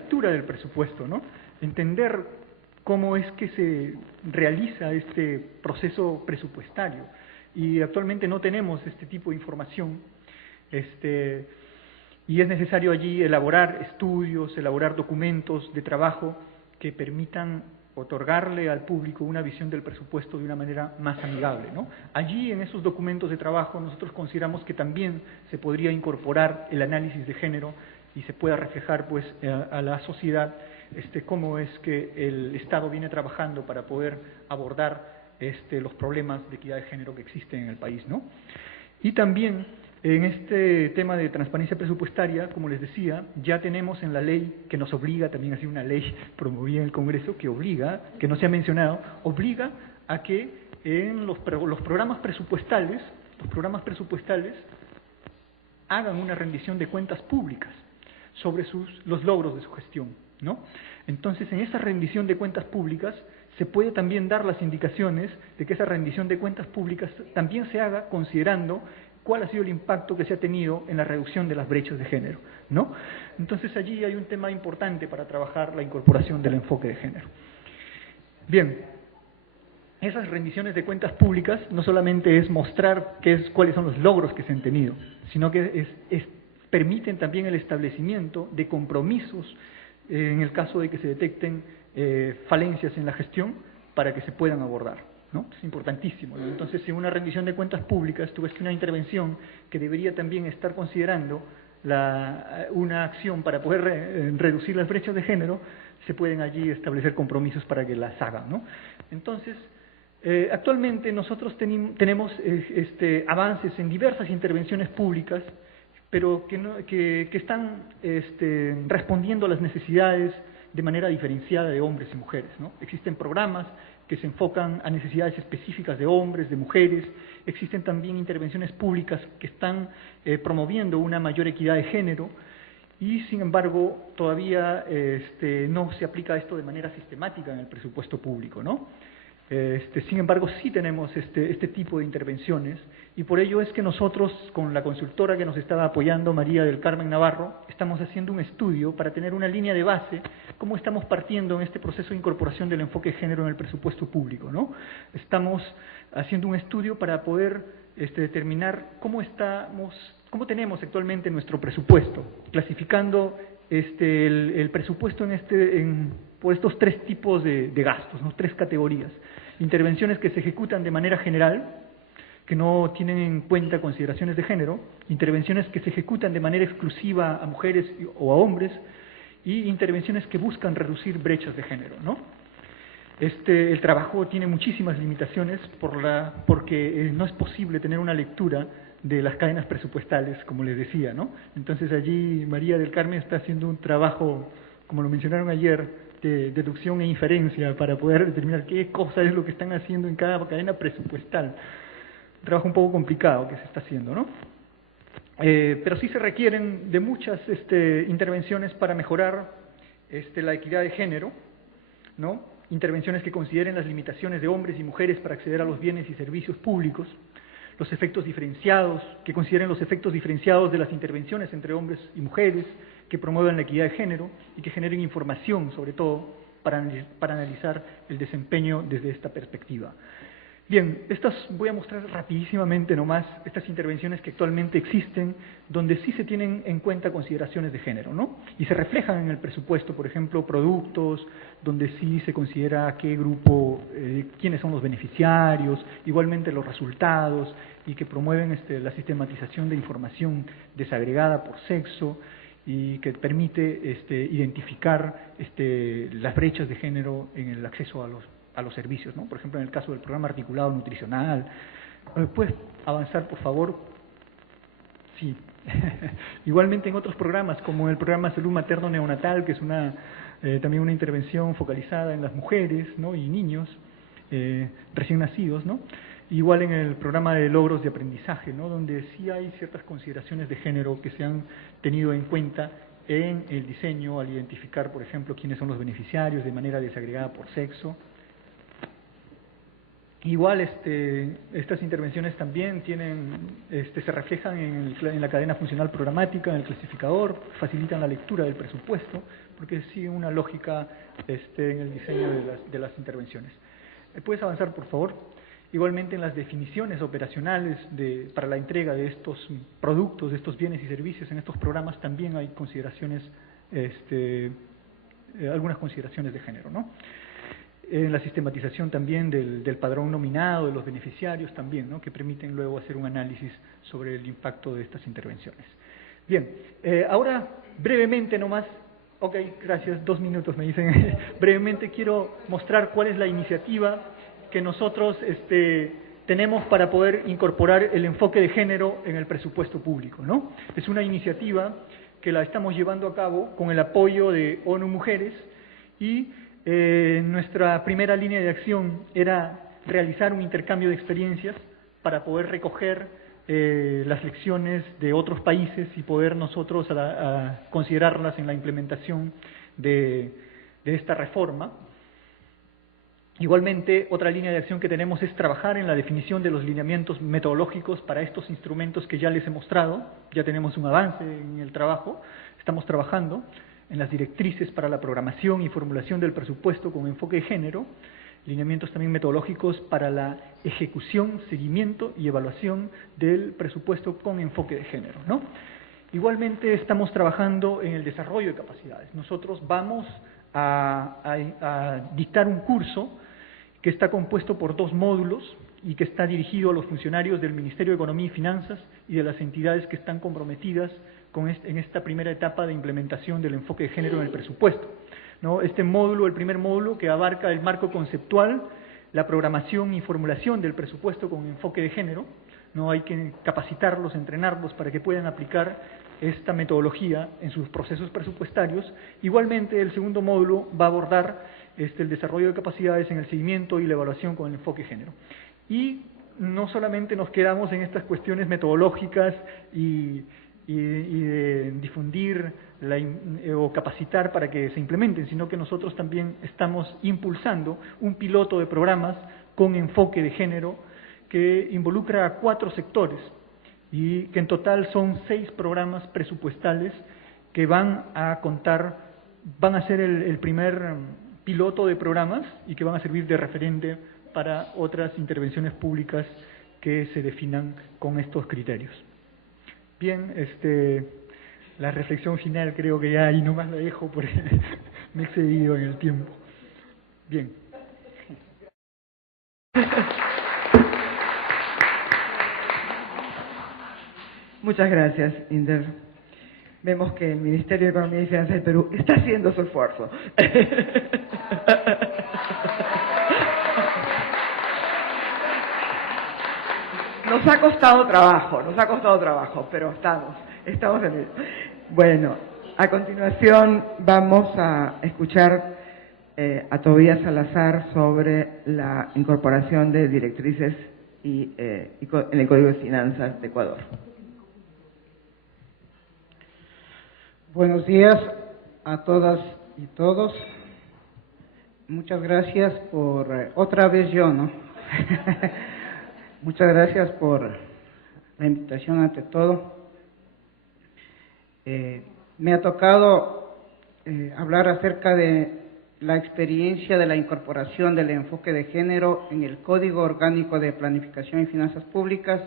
lectura del presupuesto, ¿no? Entender cómo es que se realiza este proceso presupuestario. Y actualmente no tenemos este tipo de información, y es necesario allí elaborar estudios, elaborar documentos de trabajo que permitan otorgarle al público una visión del presupuesto de una manera más amigable, ¿no? Allí, en esos documentos de trabajo, nosotros consideramos que también se podría incorporar el análisis de género y se pueda reflejar, pues, a la sociedad cómo es que el Estado viene trabajando para poder abordar los problemas de equidad de género que existen en el país, ¿no? Y también, en este tema de transparencia presupuestaria, como les decía, ya tenemos en la ley que nos obliga, también ha sido una ley promovida en el Congreso, que obliga, que no se ha mencionado, obliga a que en los programas presupuestales hagan una rendición de cuentas públicas sobre los logros de su gestión, ¿no? Entonces, en esa rendición de cuentas públicas se puede también dar las indicaciones de que esa rendición de cuentas públicas también se haga considerando cuál ha sido el impacto que se ha tenido en la reducción de las brechas de género, ¿no? Entonces, allí hay un tema importante para trabajar la incorporación del enfoque de género. Bien, esas rendiciones de cuentas públicas no solamente es mostrar cuáles son los logros que se han tenido, sino que permiten también el establecimiento de compromisos en el caso de que se detecten falencias en la gestión para que se puedan abordar, ¿no? Es importantísimo, ¿no? Entonces, en una rendición de cuentas públicas, tú ves que una intervención que debería también estar considerando una acción para poder reducir las brechas de género, se pueden allí establecer compromisos para que las hagan, ¿no? Entonces, actualmente nosotros tenemos avances en diversas intervenciones públicas, pero que están respondiendo a las necesidades de manera diferenciada de hombres y mujeres, ¿no? Existen programas que se enfocan a necesidades específicas de hombres, de mujeres. Existen también intervenciones públicas que están promoviendo una mayor equidad de género y, sin embargo, todavía no se aplica esto de manera sistemática en el presupuesto público, ¿no? Sin embargo, sí tenemos este tipo de intervenciones y por ello es que nosotros, con la consultora que nos estaba apoyando, María del Carmen Navarro, estamos haciendo un estudio para tener una línea de base, cómo estamos partiendo en este proceso de incorporación del enfoque de género en el presupuesto público, ¿no? Estamos haciendo un estudio para poder determinar cómo tenemos actualmente nuestro presupuesto, clasificando el presupuesto por estos tres tipos de gastos, ¿no? Tres categorías. Intervenciones que se ejecutan de manera general, que no tienen en cuenta consideraciones de género, intervenciones que se ejecutan de manera exclusiva a mujeres o a hombres, y intervenciones que buscan reducir brechas de género, ¿no? El trabajo tiene muchísimas limitaciones porque no es posible tener una lectura de las cadenas presupuestales, como les decía, ¿no? Entonces allí María del Carmen está haciendo un trabajo, como lo mencionaron ayer, de deducción e inferencia para poder determinar qué cosa es lo que están haciendo en cada cadena presupuestal. Un trabajo un poco complicado que se está haciendo, ¿no? Pero sí se requieren de muchas intervenciones para mejorar la equidad de género, ¿no? Intervenciones que consideren las limitaciones de hombres y mujeres para acceder a los bienes y servicios públicos, los efectos diferenciados, que consideren los efectos diferenciados de las intervenciones entre hombres y mujeres, que promuevan la equidad de género y que generen información, sobre todo, para analizar el desempeño desde esta perspectiva. Bien, voy a mostrar rapidísimamente nomás estas intervenciones que actualmente existen, donde sí se tienen en cuenta consideraciones de género, ¿no? Y se reflejan en el presupuesto, por ejemplo, productos, donde sí se considera qué grupo, quiénes son los beneficiarios, igualmente los resultados, y que promueven la sistematización de información desagregada por sexo, y que permite identificar las brechas de género en el acceso a los servicios, ¿no? Por ejemplo, en el caso del programa articulado nutricional. ¿Puedes avanzar, por favor? Sí. Igualmente en otros programas, como el programa Salud Materno-Neonatal, que es también una intervención focalizada en las mujeres, ¿no? Y niños recién nacidos, ¿no? Igual en el programa de logros de aprendizaje, ¿no? Donde sí hay ciertas consideraciones de género que se han tenido en cuenta en el diseño, al identificar, por ejemplo, quiénes son los beneficiarios de manera desagregada por sexo. Igual estas intervenciones también se reflejan en la cadena funcional programática, en el clasificador, facilitan la lectura del presupuesto, porque sigue una lógica en el diseño de las intervenciones. ¿Puedes avanzar, por favor? Igualmente en las definiciones operacionales para la entrega de estos productos, de estos bienes y servicios en estos programas también hay consideraciones, algunas consideraciones de género, ¿no? En la sistematización también del padrón nominado, de los beneficiarios también, ¿no? Que permiten luego hacer un análisis sobre el impacto de estas intervenciones. Bien, ahora brevemente nomás, ok, gracias, 2 minutos me dicen, brevemente quiero mostrar cuál es la iniciativa que nosotros tenemos para poder incorporar el enfoque de género en el presupuesto público, ¿no? Es una iniciativa que la estamos llevando a cabo con el apoyo de ONU Mujeres y nuestra primera línea de acción era realizar un intercambio de experiencias para poder recoger las lecciones de otros países y poder nosotros considerarlas en la implementación de esta reforma. Igualmente, otra línea de acción que tenemos es trabajar en la definición de los lineamientos metodológicos para estos instrumentos que ya les he mostrado. Ya tenemos un avance en el trabajo, estamos trabajando en las directrices para la programación y formulación del presupuesto con enfoque de género, lineamientos también metodológicos para la ejecución, seguimiento y evaluación del presupuesto con enfoque de género, ¿no? Igualmente estamos trabajando en el desarrollo de capacidades. Nosotros vamos a dictar un curso que está compuesto por 2 módulos y que está dirigido a los funcionarios del Ministerio de Economía y Finanzas y de las entidades que están comprometidas en esta primera etapa de implementación del enfoque de género en el presupuesto, ¿no? Este módulo, el primer módulo, que abarca el marco conceptual, la programación y formulación del presupuesto con enfoque de género, ¿no? Hay que capacitarlos, entrenarlos para que puedan aplicar esta metodología en sus procesos presupuestarios. Igualmente, el segundo módulo va a abordar el desarrollo de capacidades en el seguimiento y la evaluación con el enfoque de género. Y no solamente nos quedamos en estas cuestiones metodológicas y de difundir o capacitar para que se implementen, sino que nosotros también estamos impulsando un piloto de programas con enfoque de género que involucra a 4 sectores y que en total son 6 programas presupuestales que van a ser el primer piloto de programas y que van a servir de referente para otras intervenciones públicas que se definan con estos criterios. Bien, la reflexión final creo que ya ahí nomás la dejo porque me he excedido en el tiempo. Bien. Muchas gracias, Inder. Vemos que el Ministerio de Economía y Finanzas del Perú está haciendo su esfuerzo. Nos ha costado trabajo, pero estamos en ello. Bueno, a continuación vamos a escuchar a Tobías Salazar sobre la incorporación de directrices en el Código de Finanzas de Ecuador. Buenos días a todas y todos. Muchas gracias por, otra vez yo, ¿no? Muchas gracias por la invitación ante todo. Me ha tocado hablar acerca de la experiencia de la incorporación del enfoque de género en el Código Orgánico de Planificación y Finanzas Públicas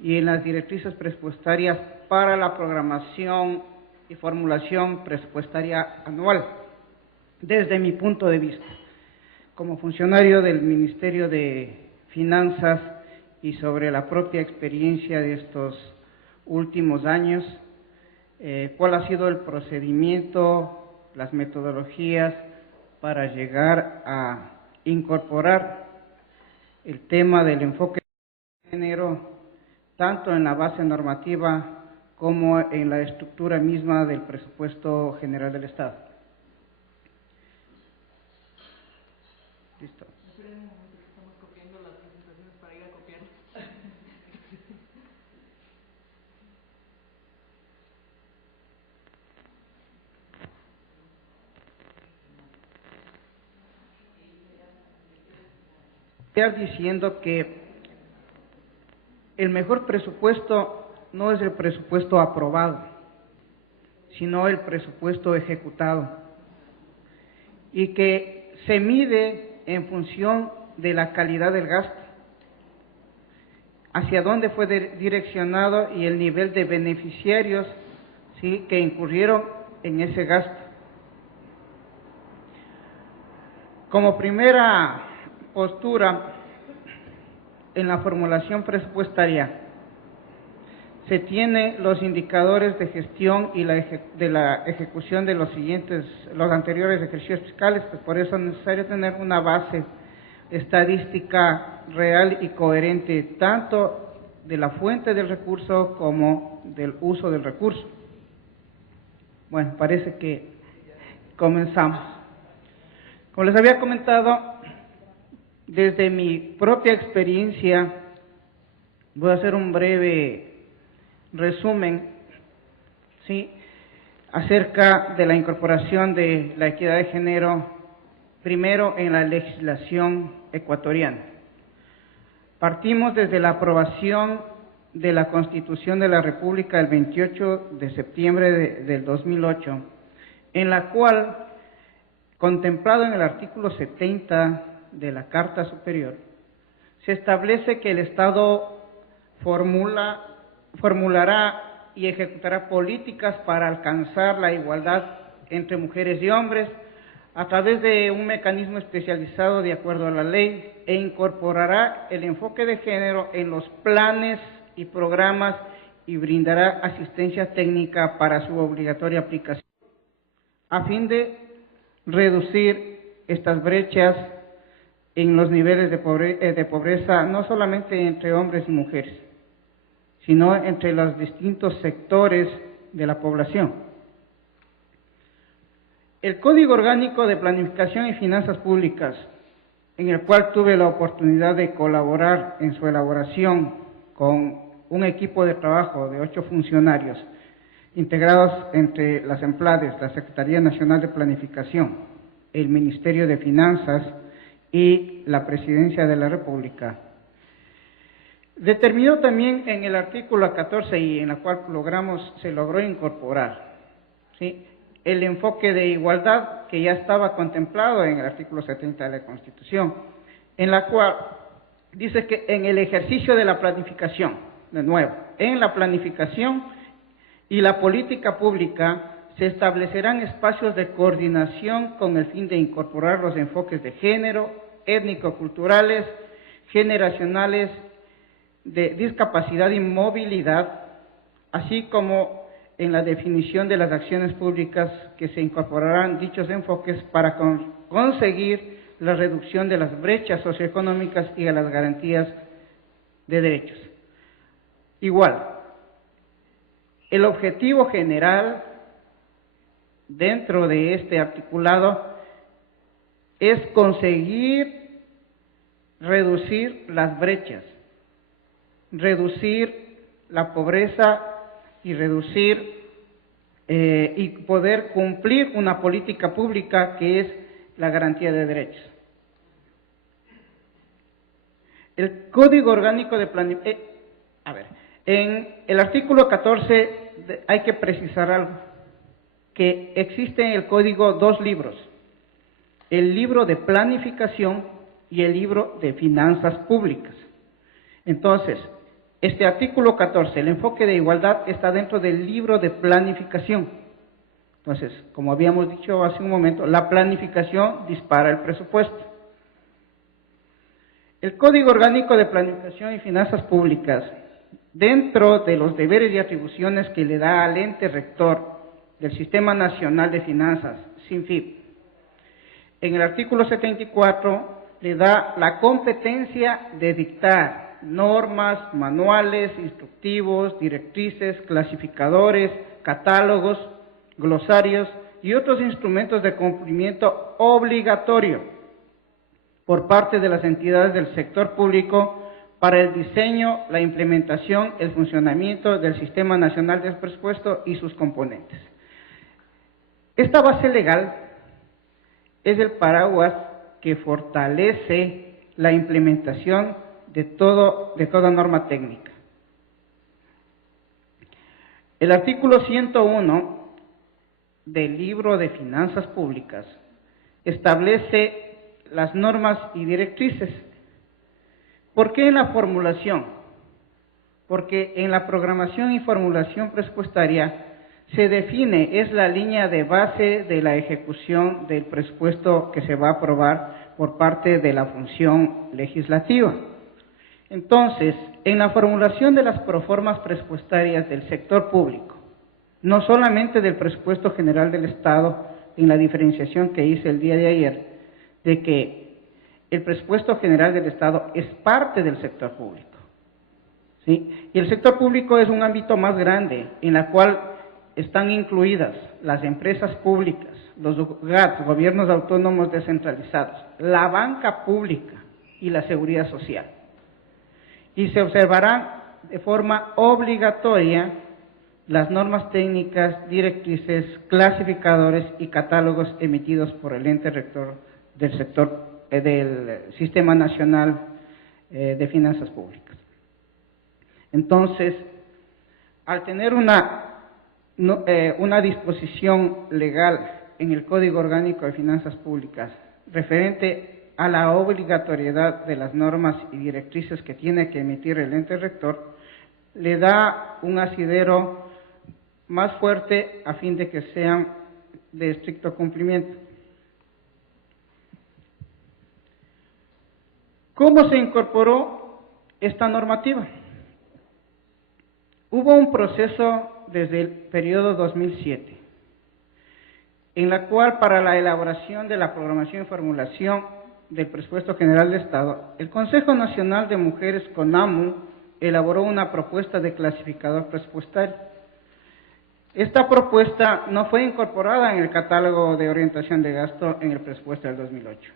y en las directrices presupuestarias para la programación y formulación presupuestaria anual, desde mi punto de vista, como funcionario del Ministerio de Finanzas y sobre la propia experiencia de estos últimos años, cuál ha sido el procedimiento, las metodologías para llegar a incorporar el tema del enfoque de género tanto en la base normativa como en la estructura misma del presupuesto general del Estado. Listo. Estamos copiando las presentaciones para ir a copiar. diciendo que el mejor presupuesto no es el presupuesto aprobado, sino el presupuesto ejecutado, y que se mide en función de la calidad del gasto, hacia dónde fue direccionado y el nivel de beneficiarios, ¿sí?, que incurrieron en ese gasto. Como primera postura, en la formulación presupuestaria se tienen los indicadores de gestión y de la ejecución de los anteriores ejercicios fiscales, pues por eso es necesario tener una base estadística real y coherente, tanto de la fuente del recurso como del uso del recurso. Bueno, parece que comenzamos. Como les había comentado, desde mi propia experiencia, voy a hacer un breve resumen, ¿sí?, acerca de la incorporación de la equidad de género, primero en la legislación ecuatoriana. Partimos desde la aprobación de la Constitución de la República el 28 de septiembre del 2008, en la cual, contemplado en el artículo 70 de la Carta Superior, se establece que el Estado formulará y ejecutará políticas para alcanzar la igualdad entre mujeres y hombres a través de un mecanismo especializado de acuerdo a la ley, e incorporará el enfoque de género en los planes y programas y brindará asistencia técnica para su obligatoria aplicación, a fin de reducir estas brechas en los niveles de pobreza, no solamente entre hombres y mujeres, sino entre los distintos sectores de la población. El Código Orgánico de Planificación y Finanzas Públicas, en el cual tuve la oportunidad de colaborar en su elaboración con un equipo de trabajo de 8 funcionarios, integrados entre las EMPLADES, la Secretaría Nacional de Planificación, el Ministerio de Finanzas y la Presidencia de la República. Determinó también en el artículo 14, y en la cual se logró incorporar, ¿sí?, el enfoque de igualdad que ya estaba contemplado en el artículo 70 de la Constitución, en la cual dice que en el ejercicio de la planificación, de nuevo, en la planificación y la política pública se establecerán espacios de coordinación con el fin de incorporar los enfoques de género, étnico-culturales, generacionales, de discapacidad y movilidad, así como en la definición de las acciones públicas que se incorporarán dichos enfoques para conseguir la reducción de las brechas socioeconómicas y de las garantías de derechos. Igual, el objetivo general dentro de este articulado es conseguir reducir las brechas, reducir la pobreza y y poder cumplir una política pública que es la garantía de derechos. El Código Orgánico de Planificación, en el artículo 14 hay que precisar algo, que existe en el Código 2 libros, el libro de planificación y el libro de finanzas públicas. Entonces, este artículo 14, el enfoque de igualdad, está dentro del libro de planificación. Entonces, como habíamos dicho hace un momento, la planificación dispara el presupuesto. El Código Orgánico de Planificación y Finanzas Públicas, dentro de los deberes y atribuciones que le da al ente rector del Sistema Nacional de Finanzas, SINFIP, en el artículo 74 le da la competencia de dictar normas, manuales, instructivos, directrices, clasificadores, catálogos, glosarios y otros instrumentos de cumplimiento obligatorio por parte de las entidades del sector público para el diseño, la implementación, el funcionamiento del Sistema Nacional de Presupuesto y sus componentes. Esta base legal es el paraguas que fortalece la implementación de toda norma técnica. El artículo 101 del Libro de Finanzas Públicas establece las normas y directrices. ¿Por qué en la formulación? Porque en la programación y formulación presupuestaria se define, es la línea de base de la ejecución del presupuesto que se va a aprobar por parte de la función legislativa. Entonces, en la formulación de las proformas presupuestarias del sector público, no solamente del presupuesto general del Estado, en la diferenciación que hice el día de ayer, de que el presupuesto general del Estado es parte del sector público, ¿sí? Y el sector público es un ámbito más grande, en la cual están incluidas las empresas públicas, los GATS, gobiernos autónomos descentralizados, la banca pública y la seguridad social. Y se observarán de forma obligatoria las normas técnicas, directrices, clasificadores y catálogos emitidos por el ente rector del sector del Sistema Nacional de Finanzas Públicas. Entonces, al tener una disposición legal en el Código Orgánico de Finanzas Públicas referente a la obligatoriedad de las normas y directrices que tiene que emitir el ente rector, le da un asidero más fuerte a fin de que sean de estricto cumplimiento. ¿Cómo se incorporó esta normativa? Hubo un proceso desde el periodo 2007, en la cual para la elaboración de la programación y formulación del presupuesto general del Estado, el Consejo Nacional de Mujeres, CONAMU, elaboró una propuesta de clasificador presupuestario. Esta propuesta no fue incorporada en el catálogo de orientación de gasto en el presupuesto del 2008.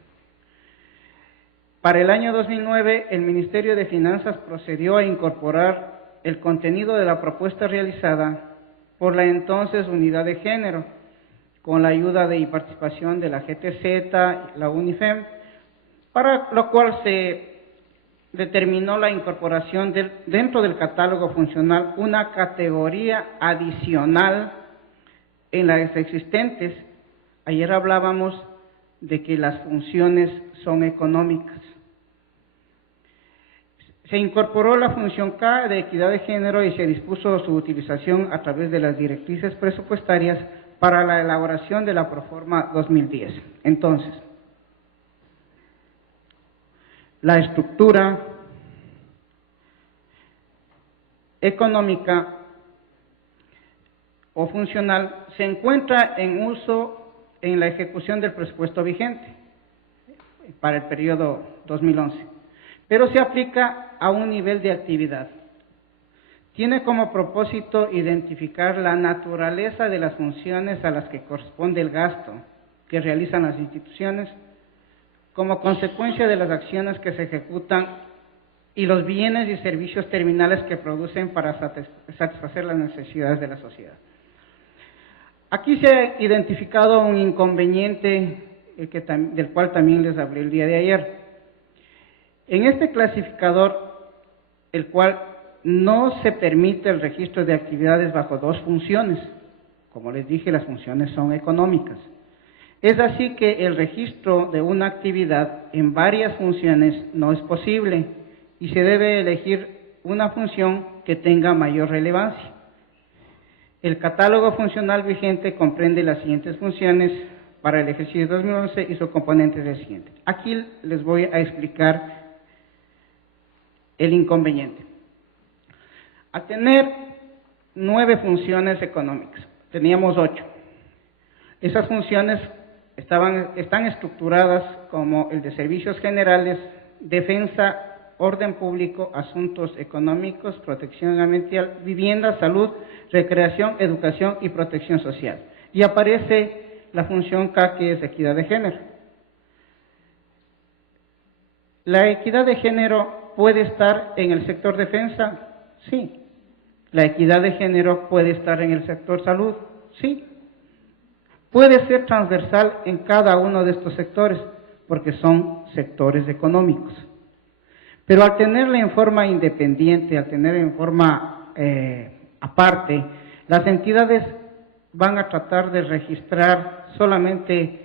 Para el año 2009, el Ministerio de Finanzas procedió a incorporar el contenido de la propuesta realizada por la entonces Unidad de Género, con la ayuda y participación de la GTZ, la UNIFEM, para lo cual se determinó la incorporación dentro del catálogo funcional una categoría adicional en las existentes. Ayer hablábamos de que las funciones son económicas. Se incorporó la función K de equidad de género y se dispuso su utilización a través de las directrices presupuestarias para la elaboración de la Proforma 2010. Entonces, la estructura económica o funcional se encuentra en uso en la ejecución del presupuesto vigente para el periodo 2011, pero se aplica a un nivel de actividad. Tiene como propósito identificar la naturaleza de las funciones a las que corresponde el gasto que realizan las instituciones, como consecuencia de las acciones que se ejecutan y los bienes y servicios terminales que producen para satisfacer las necesidades de la sociedad. Aquí se ha identificado un inconveniente del cual también les hablé el día de ayer. En este clasificador, el cual no se permite el registro de actividades bajo dos funciones. Como les dije, las funciones son económicas. Es así que el registro de una actividad en varias funciones no es posible y se debe elegir una función que tenga mayor relevancia. El catálogo funcional vigente comprende las siguientes funciones para el ejercicio 2011 y su componente es el siguiente. Aquí les voy a explicar el inconveniente. Al tener 9 funciones económicas, teníamos 8. Esas funciones están estructuradas como el de servicios generales, defensa, orden público, asuntos económicos, protección ambiental, vivienda, salud, recreación, educación y protección social. Y aparece la función K, que es equidad de género. ¿La equidad de género puede estar en el sector defensa? Sí. ¿La equidad de género puede estar en el sector salud? Sí. Puede ser transversal en cada uno de estos sectores, porque son sectores económicos. Pero al tenerla en forma independiente, al tener en forma aparte, las entidades van a tratar de registrar solamente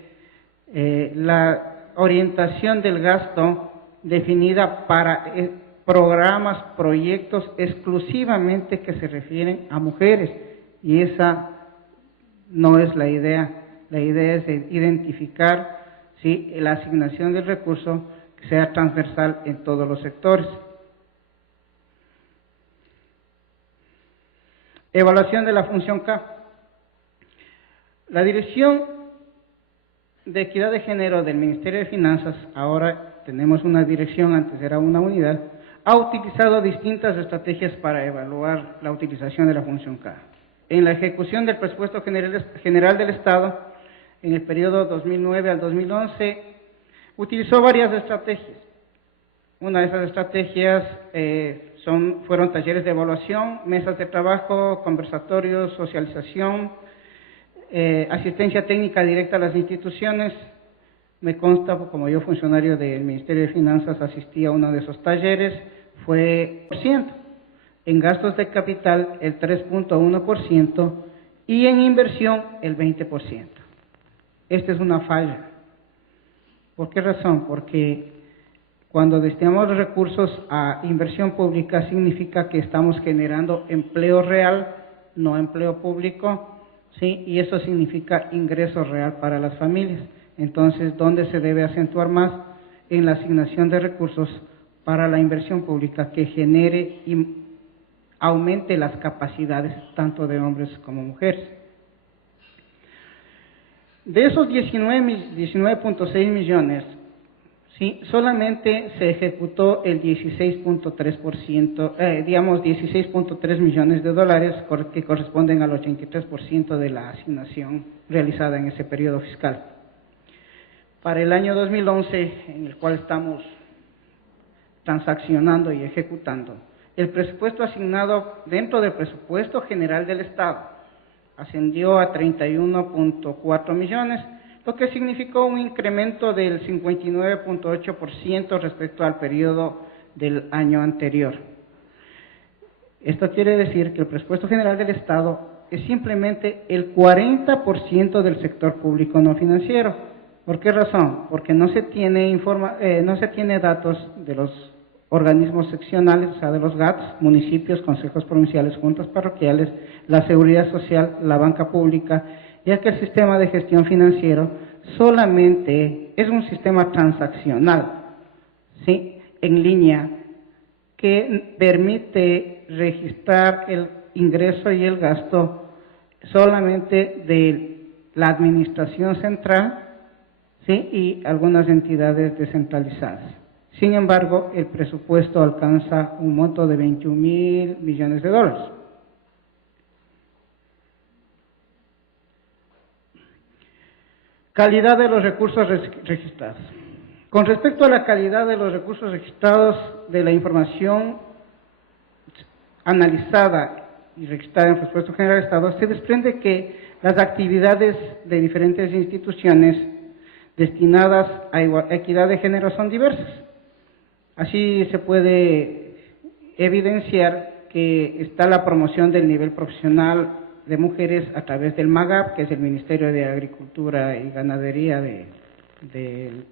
la orientación del gasto definida para programas, proyectos exclusivamente que se refieren a mujeres, y esa no es la idea. La idea es identificar, ¿sí?, la asignación del recurso que sea transversal en todos los sectores. Evaluación de la función K. La Dirección de Equidad de Género del Ministerio de Finanzas, ahora tenemos una dirección, antes era una unidad, ha utilizado distintas estrategias para evaluar la utilización de la función K. En la ejecución del presupuesto general del Estado, en el periodo 2009 al 2011, utilizó varias estrategias. Una de esas estrategias fueron talleres de evaluación, mesas de trabajo, conversatorios, socialización, asistencia técnica directa a las instituciones. Me consta, como yo funcionario del Ministerio de Finanzas asistí a uno de esos talleres, fue %. En gastos de capital el 3.1% y en inversión el 20%. Esta es una falla. ¿Por qué razón? Porque cuando destinamos recursos a inversión pública significa que estamos generando empleo real, no empleo público, ¿sí? Y eso significa ingreso real para las familias. Entonces, ¿dónde se debe acentuar más? En la asignación de recursos para la inversión pública que genere y aumente las capacidades tanto de hombres como mujeres. De esos 19.6 millones, ¿sí?, solamente se ejecutó el 16.3%, digamos 16.3 millones de dólares, que corresponden al 83% de la asignación realizada en ese periodo fiscal. Para el año 2011, en el cual estamos transaccionando y ejecutando, el presupuesto asignado dentro del presupuesto general del Estado ascendió a 31.4 millones, lo que significó un incremento del 59.8% respecto al periodo del año anterior. Esto quiere decir que el presupuesto general del Estado es simplemente el 40% del sector público no financiero. ¿Por qué razón? Porque no se tiene datos de los organismos seccionales, o sea, de los GATS, municipios, consejos provinciales, juntas parroquiales, la seguridad social, la banca pública, ya que el sistema de gestión financiero solamente es un sistema transaccional, ¿sí?, en línea, que permite registrar el ingreso y el gasto solamente de la administración central, ¿sí?, y algunas entidades descentralizadas. Sin embargo, el presupuesto alcanza un monto de 21.000 millones de dólares. Calidad de los recursos registrados. Con respecto a la calidad de los recursos registrados, de la información analizada y registrada en el presupuesto general del Estado, se desprende que las actividades de diferentes instituciones destinadas a equidad de género son diversas. Así se puede evidenciar que está la promoción del nivel profesional de mujeres a través del MAGAP, que es el Ministerio de Agricultura y Ganadería del